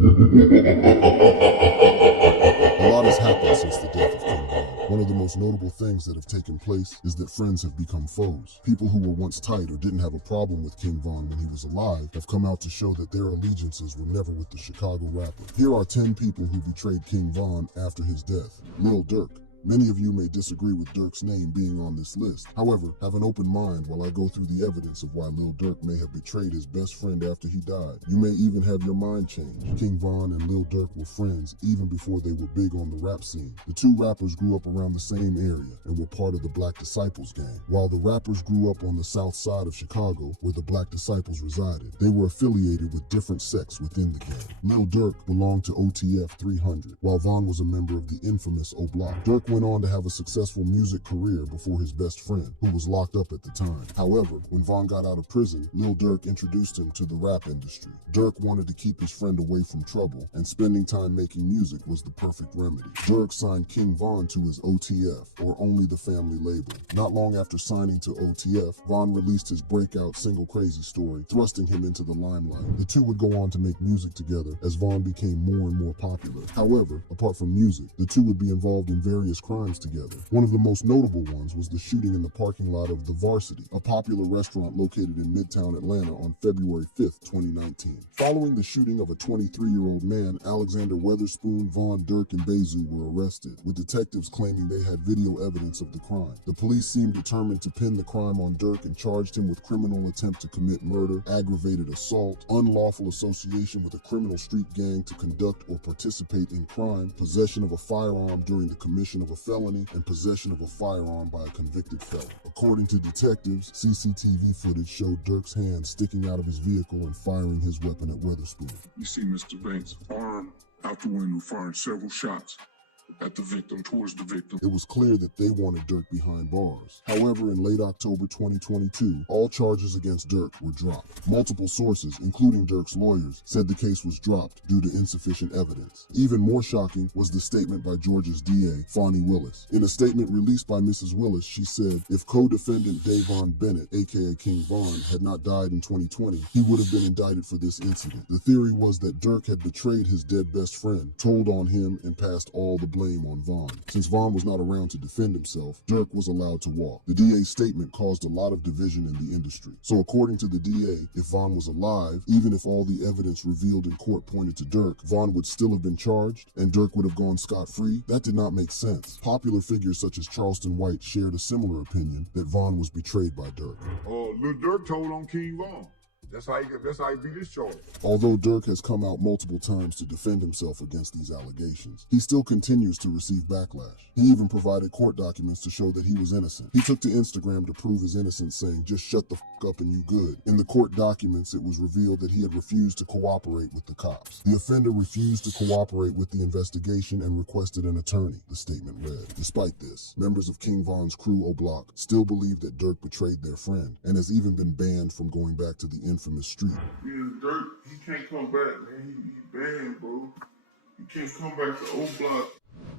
A lot has happened since the death of King Von. One of the most notable things that have taken place is that friends have become foes. People who were once tight or didn't have a problem with King Von when he was alive have come out to show that their allegiances were never with the Chicago rapper. Here are 10 people who betrayed King Von after his death. Lil Durk. Many of you may disagree with Durk's name being on this list. However, have an open mind while I go through the evidence of why Lil Durk may have betrayed his best friend after he died. You may even have your mind changed. King Von and Lil Durk were friends even before they were big on the rap scene. The two rappers grew up around the same area and were part of the Black Disciples gang. While the rappers grew up on the south side of Chicago, where the Black Disciples resided, they were affiliated with different sects within the gang. Lil Durk belonged to OTF 300, while Von was a member of the infamous O Block. Durk went on to have a successful music career before his best friend, who was locked up at the time. However, when Von got out of prison, Lil Durk introduced him to the rap industry. Durk wanted to keep his friend away from trouble, and spending time making music was the perfect remedy. Durk signed King Von to his OTF, or Only the Family label. Not long after signing to OTF, Von released his breakout single Crazy Story, thrusting him into the limelight. The two would go on to make music together as Von became more and more popular. However, apart from music, the two would be involved in various crimes together. One of the most notable ones was the shooting in the parking lot of The Varsity, a popular restaurant located in Midtown Atlanta on February 5th, 2019. Following the shooting of a 23-year-old man, Alexander Weatherspoon, Von, Durk, and Bezu were arrested, with detectives claiming they had video evidence of the crime. The police seemed determined to pin the crime on Durk and charged him with criminal attempt to commit murder, aggravated assault, unlawful association with a criminal street gang to conduct or participate in crime, possession of a firearm during the commission of a felony, and possession of a firearm by a convicted felon. According to detectives, CCTV footage showed Durk's hand sticking out of his vehicle and firing his weapon at Weatherspoon. You see Mr. Banks' arm out the window firing several shots at the victim, towards the victim. It was clear that they wanted Durk behind bars. However, in late October 2022, all charges against Durk were dropped. Multiple sources, including Durk's lawyers, said the case was dropped due to insufficient evidence. Even more shocking was the statement by Georgia's DA, Fani Willis. In a statement released by Mrs. Willis, she said, if co-defendant Davon Bennett, aka King Von, had not died in 2020, he would have been indicted for this incident. The theory was that Durk had betrayed his dead best friend, told on him, and passed all the blame on Von. Since Von was not around to defend himself, Durk was allowed to walk. The DA's statement caused a lot of division in the industry. So according to the DA, if Von was alive, even if all the evidence revealed in court pointed to Durk, Von would still have been charged and Durk would have gone scot-free. That did not make sense. Popular figures such as Charleston White shared a similar opinion that Von was betrayed by Durk. Lil Durk told on King Von. That's how he beat his charge. Although Durk has come out multiple times to defend himself against these allegations, he still continues to receive backlash. He even provided court documents to show that he was innocent. He took to Instagram to prove his innocence, saying, just shut the f*** up and you good. In the court documents, it was revealed that he had refused to cooperate with the cops. The offender refused to cooperate with the investigation and requested an attorney, the statement read. Despite this, members of King Von's crew O Block still believe that Durk betrayed their friend and has even been banned from going back to the infamous street. Yeah, Durk, he can't come back, man. He banned, bro. He can't come back to O Block.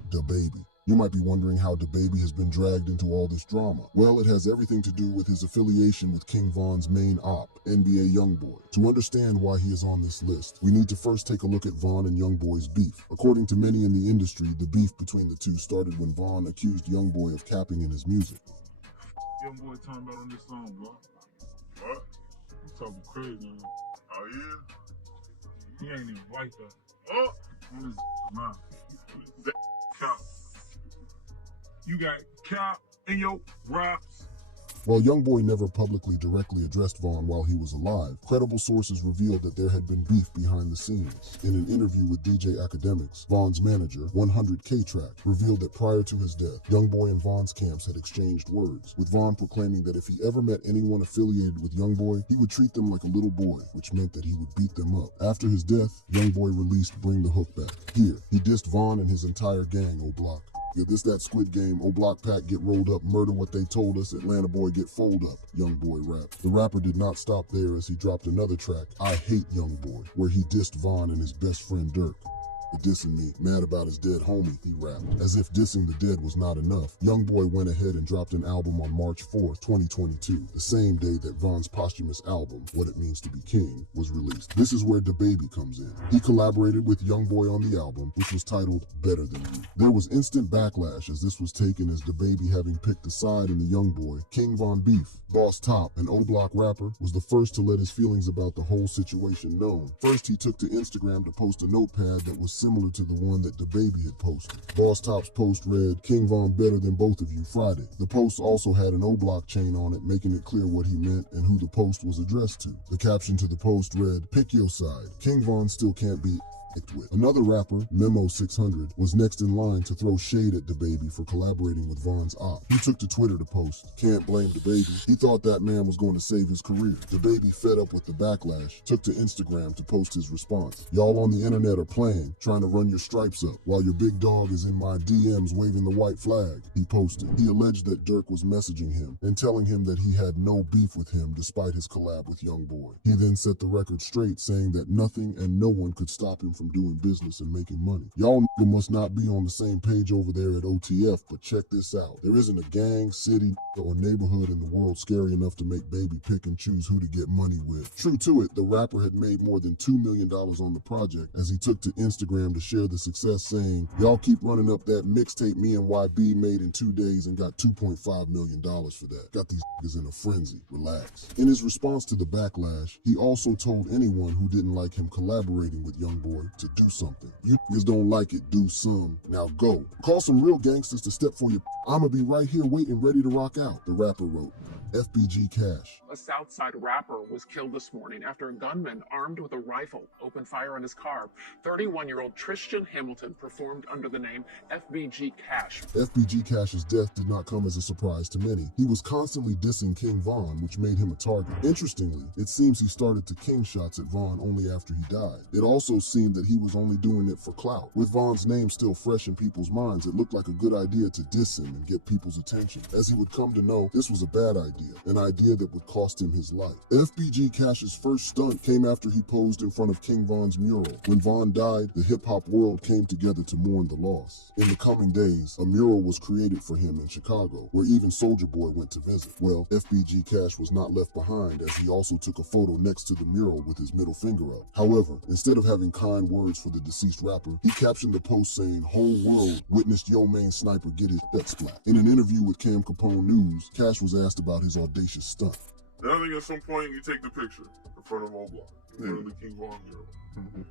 DaBaby. You might be wondering how DaBaby has been dragged into all this drama. Well, it has everything to do with his affiliation with King Von's main op, NBA Youngboy. To understand why he is on this list, we need to first take a look at Von and Youngboy's beef. According to many in the industry, the beef between the two started when Von accused Youngboy of capping in his music. Youngboy talking about on this song, bro. What? He's talking crazy, man. Oh, yeah? He ain't even like that. Oh! On his mouth. That cop. You got cop in your raps. While Youngboy never publicly directly addressed Von while he was alive, credible sources revealed that there had been beef behind the scenes. In an interview with DJ Academics, Von's manager, 100K-Track, revealed that prior to his death, Youngboy and Von's camps had exchanged words, with Von proclaiming that if he ever met anyone affiliated with Youngboy, he would treat them like a little boy, which meant that he would beat them up. After his death, Youngboy released Bring the Hook Back. Here, he dissed Von and his entire gang, O Block. Yeah, this that Squid Game, O Block Pack get rolled up, murder what they told us, Atlanta boy get fold up, Youngboy rap. The rapper did not stop there as he dropped another track, I Hate Youngboy, where he dissed Von and his best friend Durk. dissing me, mad about his dead homie, he rapped. As if dissing the dead was not enough, Youngboy went ahead and dropped an album on March 4th, 2022, the same day that Von's posthumous album, What It Means to Be King, was released. This is where DaBaby comes in. He collaborated with Youngboy on the album, which was titled Better Than You. There was instant backlash as this was taken as DaBaby having picked a side in the Youngboy, King Von beef. Boss Top, an O-Block rapper, was the first to let his feelings about the whole situation known. First, he took to Instagram to post a notepad that was similar to the one that DaBaby had posted. Boss Top's post read, King Von better than both of you Friday. The post also had an O-Block chain on it, making it clear what he meant and who the post was addressed to. The caption to the post read, pick your side. King Von still can't be with. Another rapper, Memo 600, was next in line to throw shade at DaBaby for collaborating with Von's op. He took to Twitter to post, can't blame DaBaby. He thought that man was going to save his career. DaBaby, fed up with the backlash, took to Instagram to post his response. Y'all on the internet are playing, trying to run your stripes up, while your big dog is in my DMs waving the white flag, he posted. He alleged that Durk was messaging him and telling him that he had no beef with him despite his collab with Youngboy. He then set the record straight, saying that nothing and no one could stop him from doing business and making money. Y'all must not be on the same page over there at OTF, but check this out. There isn't a gang, city, or neighborhood in the world scary enough to make Baby pick and choose who to get money with. True to it, the rapper had made more than $2 million on the project as he took to Instagram to share the success, saying, y'all keep running up that mixtape me and YB made in 2 days and got $2.5 million for that. Got these niggas in a frenzy. Relax. In his response to the backlash, he also told anyone who didn't like him collaborating with Youngboy to do something. You niggas don't like it, do some. Now go. Call some real gangsters to step for you. I'ma be right here waiting, ready to rock out, the rapper wrote. FBG Cash. A Southside rapper was killed this morning after a gunman armed with a rifle opened fire on his car. 31-year-old Tristan Hamilton performed under the name FBG Cash. FBG Cash's death did not come as a surprise to many. He was constantly dissing King Von, which made him a target. Interestingly, it seems he started to king shots at Von only after he died. It also seemed that he was only doing it for clout. With Von's name still fresh in people's minds, it looked like a good idea to diss him and get people's attention. As he would come to know, this was a bad idea, an idea that would cost him his life. FBG Cash's first stunt came after he posed in front of King Von's mural. When Von died, the hip-hop world came together to mourn the loss. In the coming days, a mural was created for him in Chicago, where even Soulja Boy went to visit. Well, FBG Cash was not left behind, as he also took a photo next to the mural with his middle finger up. However, instead of having kind words for the deceased rapper, he captioned the post saying, whole world witnessed Yo main sniper get his death splat. In an interview with Cam Capone News, Cash was asked about his audacious stunt. I think at some point you take the picture in front of O-Block, in front of the King Von mural. Mm-hmm.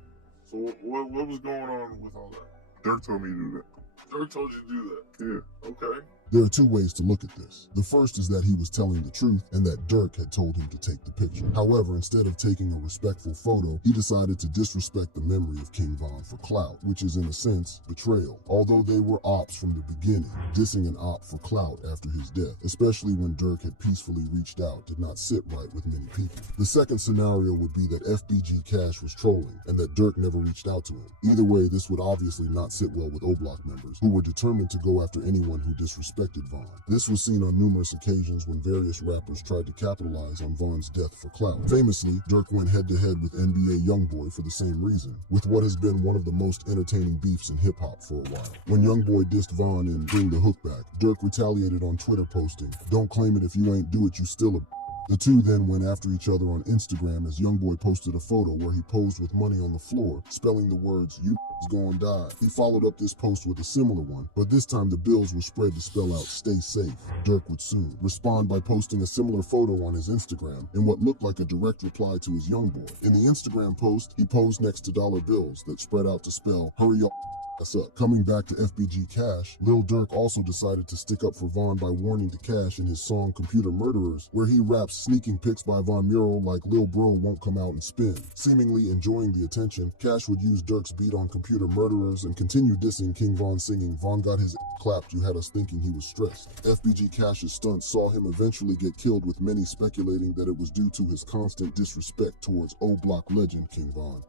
So what was going on with all that? Durk told me to do that. Durk told you to do that? Yeah. Okay. There are two ways to look at this. The first is that he was telling the truth and that Durk had told him to take the picture. However, instead of taking a respectful photo, he decided to disrespect the memory of King Von for clout, which is in a sense betrayal. Although they were ops from the beginning, dissing an op for clout after his death, especially when Durk had peacefully reached out, did not sit right with many people. The second scenario would be that FBG Cash was trolling and that Durk never reached out to him. Either way, this would obviously not sit well with O-Block members, who were determined to go after anyone who disrespected Von. This was seen on numerous occasions when various rappers tried to capitalize on Von's death for clout. Famously, Durk went head-to-head with NBA Youngboy for the same reason, with what has been one of the most entertaining beefs in hip-hop for a while. When Youngboy dissed Von in Bring the Hook Back, Durk retaliated on Twitter posting, "Don't claim it if you ain't do it, you still a." The two then went after each other on Instagram as Youngboy posted a photo where he posed with money on the floor, spelling the words, "You gonna die." He followed up this post with a similar one, but this time the bills were spread to spell out "Stay safe." Durk would soon respond by posting a similar photo on his Instagram in what looked like a direct reply to his Youngboy. In the Instagram post, he posed next to dollar bills that spread out to spell "Hurry your up." Coming back to FBG Cash, Lil Durk also decided to stick up for Von by warning to Cash in his song Computer Murderers, where he raps sneaking pics by Von mural like Lil Bro won't come out and spin. Seemingly enjoying the attention, Cash would use Durk's beat on Computer Murderers and continue dissing King Von, singing, "Von got his clapped, you had us thinking he was stressed." FBG Cash's stunt saw him eventually get killed, with many speculating that it was due to his constant disrespect towards O-Block legend King Von.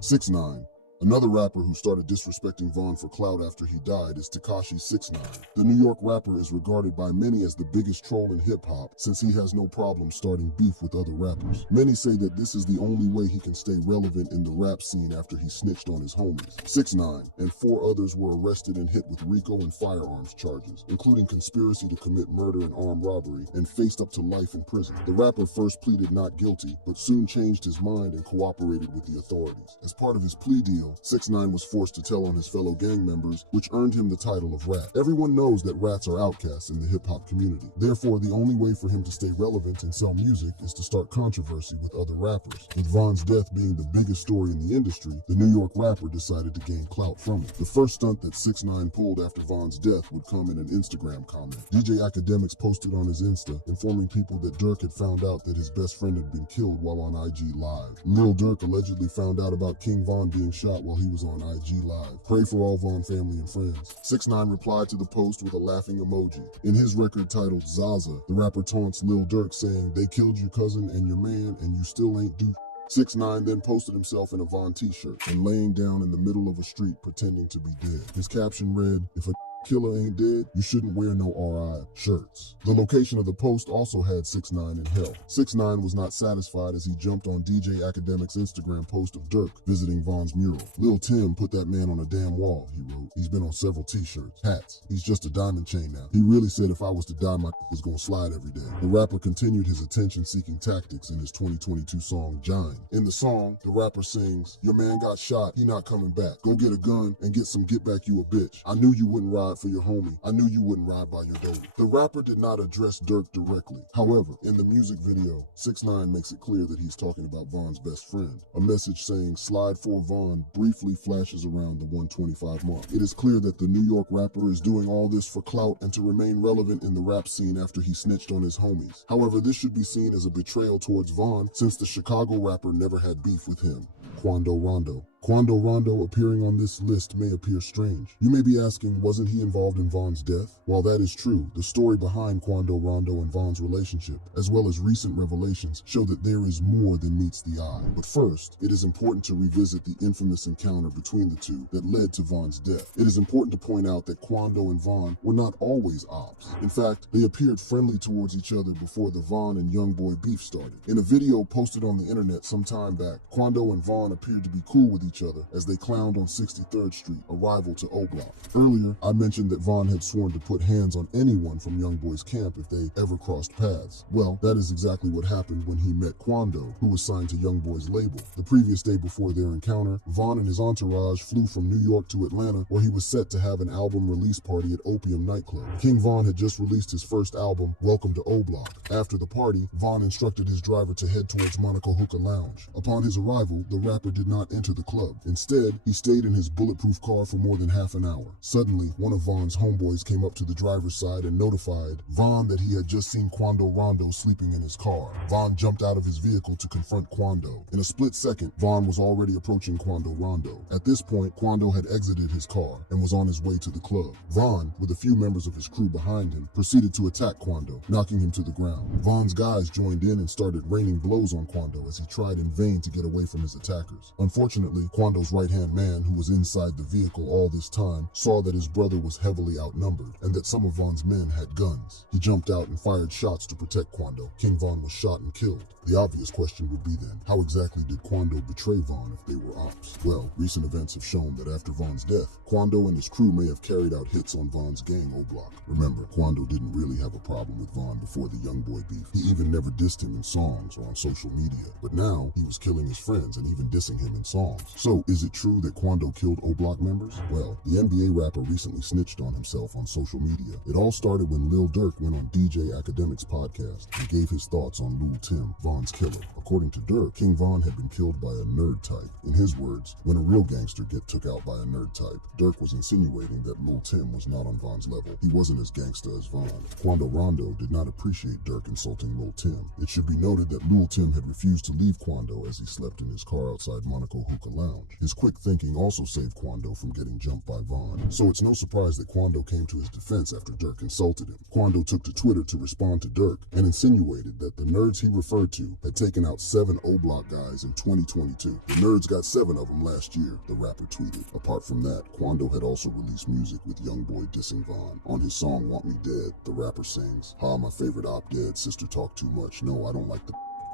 6ix9ine. Another rapper who started disrespecting Von for clout after he died is Tekashi 69. The New York rapper is regarded by many as the biggest troll in hip-hop since he has no problem starting beef with other rappers. Many say that this is the only way he can stay relevant in the rap scene after he snitched on his homies. 6ix9ine and 4 others were arrested and hit with RICO and firearms charges, including conspiracy to commit murder and armed robbery, and faced up to life in prison. The rapper first pleaded not guilty, but soon changed his mind and cooperated with the authorities. As part of his plea deal, 6ix9ine was forced to tell on his fellow gang members, which earned him the title of Rat. Everyone knows that rats are outcasts in the hip-hop community. Therefore, the only way for him to stay relevant and sell music is to start controversy with other rappers. With Von's death being the biggest story in the industry, the New York rapper decided to gain clout from it. The first stunt that 6ix9ine pulled after Von's death would come in an Instagram comment. DJ Akademiks posted on his Insta, informing people that Durk had found out that his best friend had been killed while on IG Live. Lil Durk allegedly found out about King Von being shot while he was on IG Live. Pray for all Von family and friends. 6ix9ine replied to the post with a laughing emoji. In his record titled Zaza, the rapper taunts Lil Durk saying, "They killed your cousin and your man and you still ain't do." 6ix9ine then posted himself in a Von t-shirt and laying down in the middle of a street pretending to be dead. His caption read, "If a killer ain't dead, you shouldn't wear no RI shirts." The location of the post also had 6ix9ine in hell. 6ix9ine was not satisfied as he jumped on DJ Akademiks' Instagram post of Durk visiting Von's mural. Lil Tim put that man on a damn wall, he wrote. He's been on several t-shirts, hats. He's just a diamond chain now. He really said if I was to die, my was gonna slide every day. The rapper continued his attention-seeking tactics in his 2022 song, Jine. In the song, the rapper sings, "Your man got shot, he not coming back. Go get a gun and get some get back you a bitch. I knew you wouldn't ride for your homie. I knew you wouldn't ride by your dopey." The rapper did not address Durk directly. However, in the music video, 6ix9ine makes it clear that he's talking about Von's best friend. A message saying "Slide for Von" briefly flashes around the 125 mark. It is clear that the New York rapper is doing all this for clout and to remain relevant in the rap scene after he snitched on his homies. However, this should be seen as a betrayal towards Von since the Chicago rapper never had beef with him. Quando Rondo. Quando Rondo appearing on this list may appear strange. You may be asking, wasn't he involved in Von's death? While that is true, the story behind Quando Rondo and Von's relationship, as well as recent revelations, show that there is more than meets the eye. But first, it is important to revisit the infamous encounter between the two that led to Von's death. It is important to point out that Quando and Von were not always ops. In fact, they appeared friendly towards each other before the Von and Youngboy beef started. In a video posted on the internet some time back, Quando and Von appeared to be cool with each other as they clowned on 63rd Street, a rival to O Block. Earlier, I mentioned that Von had sworn to put hands on anyone from Youngboy's camp if they ever crossed paths. Well, that is exactly what happened when he met Quando, who was signed to Youngboy's label. The previous day before their encounter, Von and his entourage flew from New York to Atlanta, where he was set to have an album release party at Opium nightclub. King Von had just released his first album, Welcome to O Block. After the party, Von instructed his driver to head towards Monaco Hookah Lounge. Upon his arrival, the rapper did not enter the club. Instead, he stayed in his bulletproof car for more than half an hour. Suddenly, one of Von's homeboys came up to the driver's side and notified Von that he had just seen Quando Rondo sleeping in his car. Von jumped out of his vehicle to confront Quando. In a split second, Von was already approaching Quando Rondo. At this point, Quando had exited his car and was on his way to the club. Von, with a few members of his crew behind him, proceeded to attack Quando, knocking him to the ground. Von's guys joined in and started raining blows on Quando as he tried in vain to get away from his attackers. Unfortunately, Quando's right-hand man, who was inside the vehicle all this time, saw that his brother was heavily outnumbered and that some of Von's men had guns. He jumped out and fired shots to protect Quando. King Von was shot and killed. The obvious question would be then, how exactly did Quando betray Von if they were ops? Well, recent events have shown that after Von's death, Quando and his crew may have carried out hits on Von's gang O Block. Remember, Quando didn't really have a problem with Von before the Youngboy beef. He even never dissed him in songs or on social media. But now, he was killing his friends and even dissing him in songs. So, is it true that Quando killed O Block members? Well, the NBA rapper recently snitched on himself on social media. It all started when Lil Durk went on DJ Akademiks' podcast and gave his thoughts on Lil Tim, Von's killer. According to Durk, King Von had been killed by a nerd type. In his words, when a real gangster get took out by a nerd type, Durk was insinuating that Lil Tim was not on Von's level. He wasn't as gangsta as Von. Quando Rondo did not appreciate Durk insulting Lil Tim. It should be noted that Lil Tim had refused to leave Quando as he slept in his car outside Monaco Hookah Lounge. His quick thinking also saved Quando from getting jumped by Von. So it's no surprise that Quando came to his defense after Durk insulted him. Quando took to Twitter to respond to Durk and insinuated that the nerds he referred to issue, had taken out 7 O-Block guys in 2022. The nerds got 7 of them last year, the rapper tweeted. Apart from that, Quando had also released music with Youngboy dissing Von. On his song Want Me Dead, the rapper sings, "Ha, my favorite op dead, sister talk too much, no, I don't like the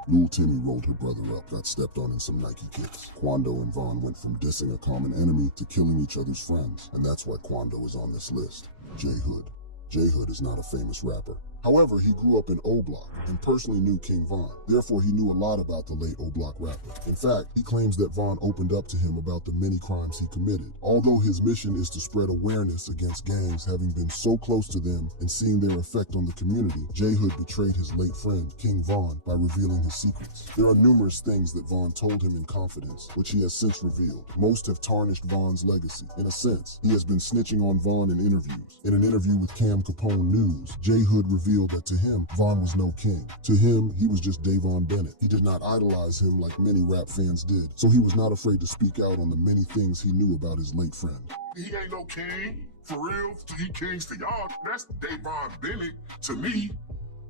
Lil Timmy rolled her brother up, got stepped on in some Nike kicks. Quando and Von went from dissing a common enemy to killing each other's friends, and that's why Quando is on this list. J Hood. J Hood is not a famous rapper. However, he grew up in O-Block and personally knew King Von. Therefore, he knew a lot about the late O-Block rapper. In fact, he claims that Von opened up to him about the many crimes he committed. Although his mission is to spread awareness against gangs, having been so close to them and seeing their effect on the community, J Hood betrayed his late friend, King Von, by revealing his secrets. There are numerous things that Von told him in confidence, which he has since revealed. Most have tarnished Von's legacy. In a sense, he has been snitching on Von in interviews. In an interview with Cam Capone News, J Hood revealed that to him, Von was no king. To him, he was just Davon Bennett. He did not idolize him like many rap fans did, so he was not afraid to speak out on the many things he knew about his late friend. He ain't no king, for real. He kings to y'all. That's Davon Bennett to me.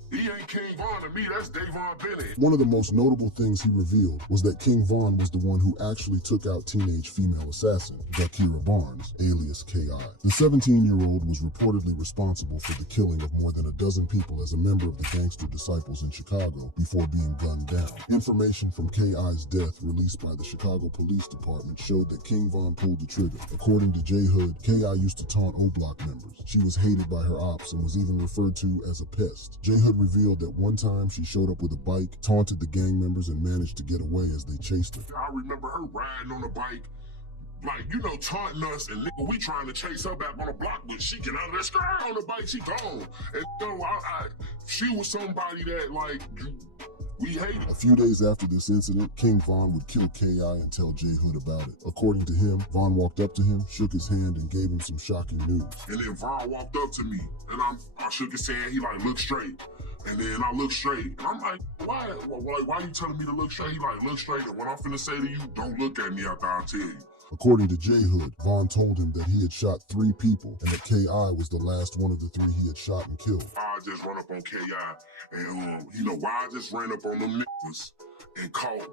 He ain't King Von to me, that's Davon Bennett. One of the most notable things he revealed was that King Von was the one who actually took out teenage female assassin, Dakira Barnes, alias K.I. The 17-year-old was reportedly responsible for the killing of more than a dozen people as a member of the Gangster Disciples in Chicago before being gunned down. Information from K.I.'s death released by the Chicago Police Department showed that King Von pulled the trigger. According to J Hood, K.I. used to taunt O-Block members. She was hated by her ops and was even referred to as a pest. J Hood revealed that one time she showed up with a bike, taunted the gang members, and managed to get away as they chased her. I remember her riding on a bike, like, you know, taunting us, and nigga, we trying to chase her back on the block, but she get out of that skirt on the bike, she gone. And you know, she was somebody that, like, we hated. A few days after this incident, King Von would kill K.I. and tell J Hood about it. According to him, Von walked up to him, shook his hand, and gave him some shocking news. And then Von walked up to me, and I shook his hand, he like, look straight. And then I look straight, and I'm like, why you telling me to look straight? He like, look straight, and what I'm finna say to you, don't look at me after I tell you. According to J Hood, Von told him that he had shot 3 people and that K.I. was the last one of the 3 he had shot and killed. I just run up on K.I. and you know why I just ran up on them niggas and caught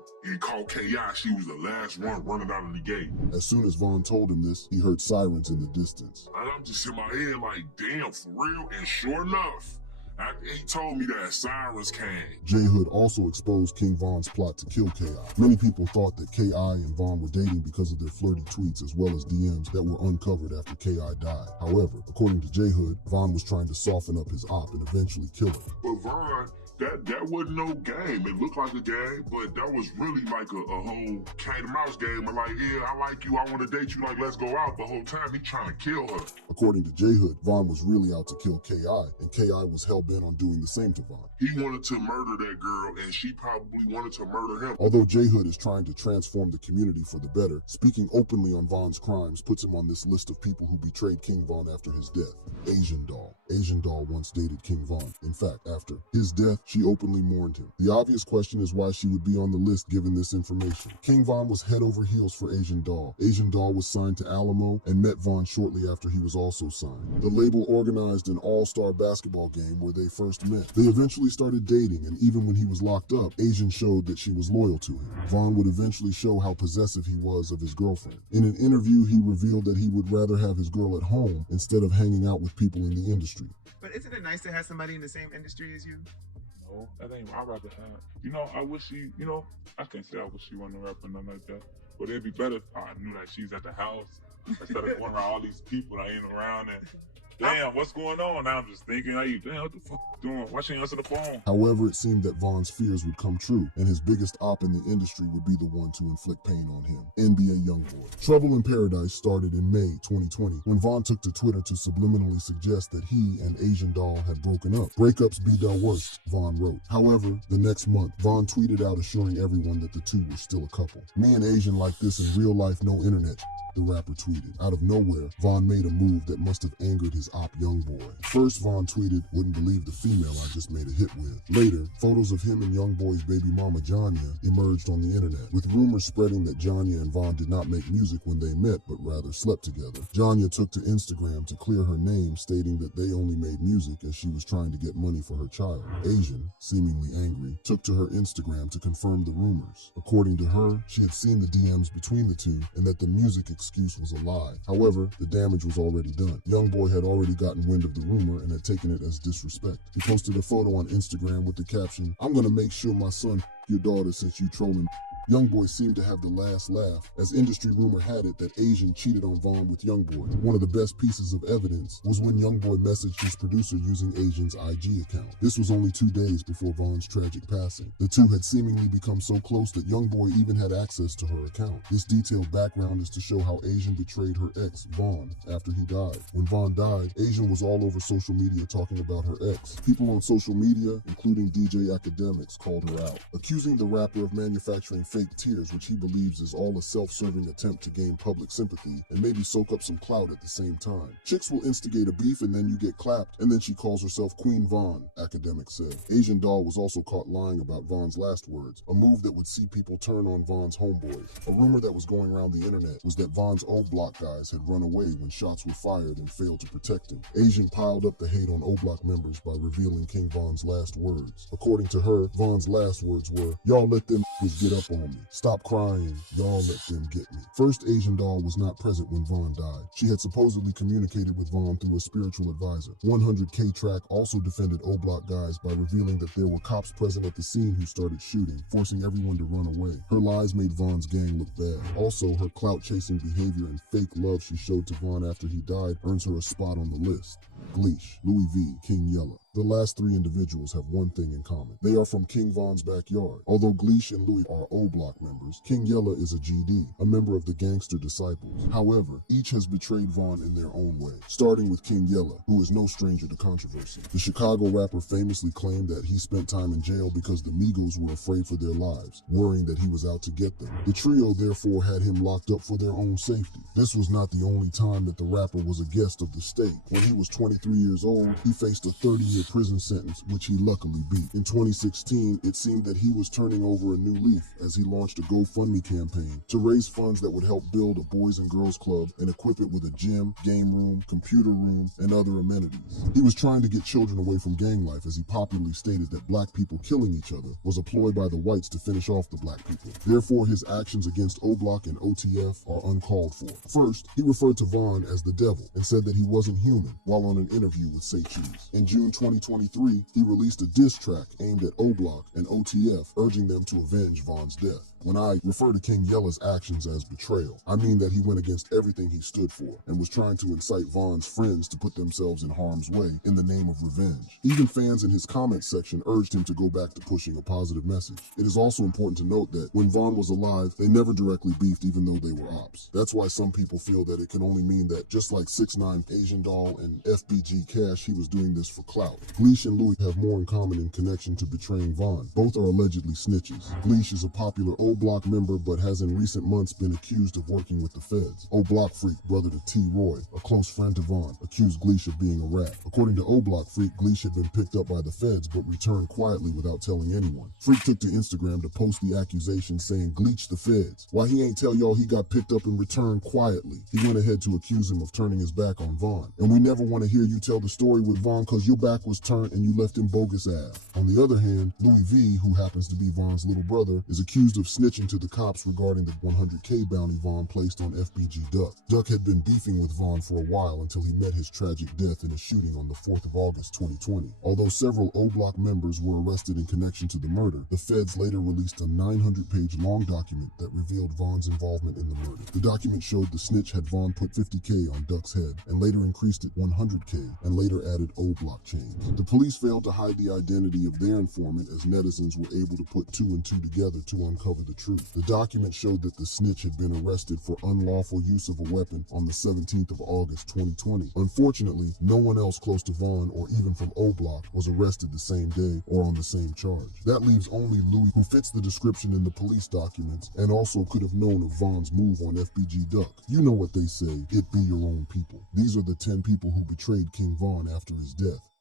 K.I. She was the last one running out of the gate. As soon as Von told him this, he heard sirens in the distance. And I'm just in my head like, damn, for real? And sure enough, after he told me that, sirens came. J Hood also exposed King Von's plot to kill K.I. Many people thought that K.I. and Von were dating because of their flirty tweets as well as DMs that were uncovered after K.I. died. However, according to J Hood, Von was trying to soften up his op and eventually kill her. But Von, that wasn't no game. It looked like a game, but that was really like a whole cat and mouse game. And like, yeah, I like you, I want to date you, like, let's go out. The whole time he trying to kill her. According to J Hood, Von was really out to kill K.I., and K.I. was hell-bent on doing the same to Von. He wanted to murder that girl, and she probably wanted to murder him. Although J Hood is trying to transform the community for the better, speaking openly on Von's crimes puts him on this list of people who betrayed King Von after his death. Asian Doll. Asian Doll once dated King Von. In fact, after his death, she openly mourned him. The obvious question is why she would be on the list given this information. King Von was head over heels for Asian Doll. Asian Doll was signed to Alamo and met Von shortly after he was also signed. The label organized an all-star basketball game where they first met. They eventually started dating, and even when he was locked up, Asian showed that she was loyal to him. Von would eventually show how possessive he was of his girlfriend. In an interview, he revealed that he would rather have his girl at home instead of hanging out with people in the industry. But isn't it nice to have somebody in the same industry as you? No, that ain't what I'd rather have. You know, I wish she, you know, I can't say I wish she wasn't a rapper or nothing like that. But it'd be better if I knew that she's at the house instead of going around all these people that ain't around and damn, what's going on? Now I'm just thinking, hey, damn, what the fuck you doing? Why she ain't answer the phone? However, it seemed that Von's fears would come true, and his biggest op in the industry would be the one to inflict pain on him, NBA Youngboy. Trouble in Paradise started in May 2020, when Von took to Twitter to subliminally suggest that he and Asian Doll had broken up. Breakups be the worst, Von wrote. However, the next month, Von tweeted out assuring everyone that the two were still a couple. Me and Asian like this in real life, no internet, the rapper tweeted. Out of nowhere, Von made a move that must have angered his op Youngboy. First, Vaughn tweeted, "Wouldn't believe the female I just made a hit with." Later, photos of him and Youngboy's baby mama Janya emerged on the internet, with rumors spreading that Janya and Vaughn did not make music when they met, but rather slept together. Janya took to Instagram to clear her name, stating that they only made music as she was trying to get money for her child. Asian, seemingly angry, took to her Instagram to confirm the rumors. According to her, she had seen the DMs between the two and that the music excuse was a lie. However, the damage was already done. Youngboy had already gotten wind of the rumor and had taken it as disrespect. He posted a photo on Instagram with the caption, "I'm gonna make sure my son your daughter since you trolling." Youngboy seemed to have the last laugh, as industry rumor had it that Asian cheated on Vaughn with Youngboy. One of the best pieces of evidence was when Youngboy messaged his producer using Asian's IG account. This was only 2 days before Vaughn's tragic passing. The two had seemingly become so close that Youngboy even had access to her account. This detailed background is to show how Asian betrayed her ex, Vaughn, after he died. When Vaughn died, Asian was all over social media talking about her ex. People on social media, including DJ Academics, called her out, accusing the rapper of manufacturing fake tears, which he believes is all a self-serving attempt to gain public sympathy and maybe soak up some clout at the same time. Chicks will instigate a beef and then you get clapped, and then she calls herself Queen Vaughn, Academics said. Asian Doll was also caught lying about Vaughn's last words, a move that would see people turn on Vaughn's homeboys. A rumor that was going around the internet was that Vaughn's O Block guys had run away when shots were fired and failed to protect him. Asian piled up the hate on O Block members by revealing King Von's last words. According to her, Vaughn's last words were, "Y'all let them get up on me. Stop crying, y'all let them get me." First, Asian Doll was not present when Vaughn died. She had supposedly communicated with Vaughn through a spiritual advisor. 100K Track also defended O Block guys by revealing that there were cops present at the scene who started shooting, forcing everyone to run away. Her lies made Vaughn's gang look bad. Also, her clout-chasing behavior and fake love she showed to Vaughn after he died earns her a spot on the list. Gleesh, Louis V, King Yella. The last three individuals have one thing in common. They are from King Von's backyard. Although Gleesh and Louis are O Block members, King Yella is a GD, a member of the Gangster Disciples. However, each has betrayed Vaughn in their own way, starting with King Yella, who is no stranger to controversy. The Chicago rapper famously claimed that he spent time in jail because the Migos were afraid for their lives, worrying that he was out to get them. The trio therefore had him locked up for their own safety. This was not the only time that the rapper was a guest of the state. When he was 23 years old, he faced a 30-year prison sentence, which he luckily beat. In 2016, it seemed that he was turning over a new leaf as he launched a GoFundMe campaign to raise funds that would help build a Boys and Girls Club and equip it with a gym, game room, computer room, and other amenities. He was trying to get children away from gang life, as he popularly stated that black people killing each other was a ploy by the whites to finish off the black people. Therefore, his actions against O Block and OTF are uncalled for. First, he referred to Vaughn as the devil and said that he wasn't human while on an interview with Say Cheese. In June 2023, he released a diss track aimed at O Block and OTF, urging them to avenge Vaughn's death. When I refer to King Yella's actions as betrayal, I mean that he went against everything he stood for and was trying to incite Vaughn's friends to put themselves in harm's way in the name of revenge. Even fans in his comment section urged him to go back to pushing a positive message. It is also important to note that when Vaughn was alive, they never directly beefed even though they were ops. That's why some people feel that it can only mean that just like 6ix9ine, Asian Doll, and FBG Cash, he was doing this for clout. Gleesh and Louis have more in common in connection to betraying Vaughn. Both are allegedly snitches. Gleesh is a popular O Block member but has in recent months been accused of working with the feds. O Block Freak, brother to T. Roy, a close friend to Vaughn, accused Gleesh of being a rat. According to O Block Freak, Gleesh had been picked up by the feds but returned quietly without telling anyone. Freak took to Instagram to post the accusation saying, "Gleesh the feds. Why he ain't tell y'all he got picked up and returned quietly?" He went ahead to accuse him of turning his back on Vaughn. And we never want to hear you tell the story with Vaughn cause your back was turned and you left him bogus ass. On the other hand, Louis V, who happens to be Vaughn's little brother, is accused of snitching to the cops regarding the 100K bounty Vaughn placed on FBG Duck. Duck had been beefing with Vaughn for a while until he met his tragic death in a shooting on the 4th of August 2020. Although several O Block members were arrested in connection to the murder, the feds later released a 900-page long document that revealed Vaughn's involvement in the murder. The document showed the snitch had Vaughn put 50K on Duck's head and later increased it 100K and later added O Block chains. The police failed to hide the identity of their informant as netizens were able to put two and two together to uncover the the truth. The document showed that the snitch had been arrested for unlawful use of a weapon on the 17th of August 2020. Unfortunately, no one else close to Vaughn or even from O-Block was arrested the same day or on the same charge. That leaves only Louis, who fits the description in the police documents and also could have known of Vaughn's move on FBG Duck. You know what they say, it be your own people. These are the 10 people who betrayed King Vaughn after his death.